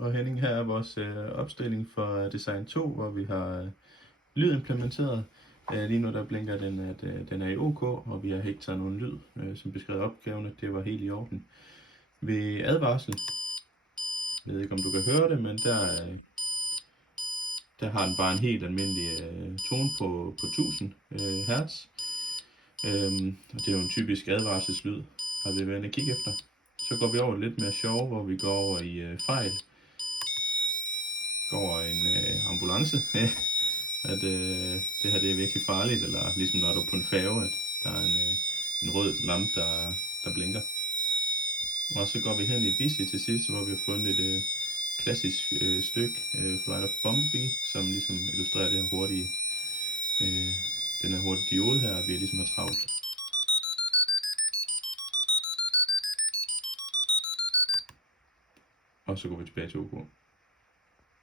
Og Henning, her er vores opstilling for Design 2, hvor vi har lyd implementeret. Lige nu der blinker den, at den er i OK, og vi har ikke taget nogen lyd, som beskrevet opgaven, at det var helt i orden. Ved advarsel, jeg ved ikke om du kan høre det, men der har den bare en helt almindelig tone på 1000 Hz. Og det er jo en typisk advarselslyd, har vi været inde og kigge efter. Så går vi over lidt mere sjov, hvor vi går over i fejl. Går over en ambulance. At det her det er virkelig farligt, eller ligesom når du er på en færge, at der er en rød lampe, der blinker. Og så går vi hen i Busy til sidst, hvor vi har fundet et klassisk stykke Flight of Bumblebee, som ligesom illustrerer det her hurtige, den her hurtige diode her, at vi ligesom har travlt. Og så går vi tilbage til OK.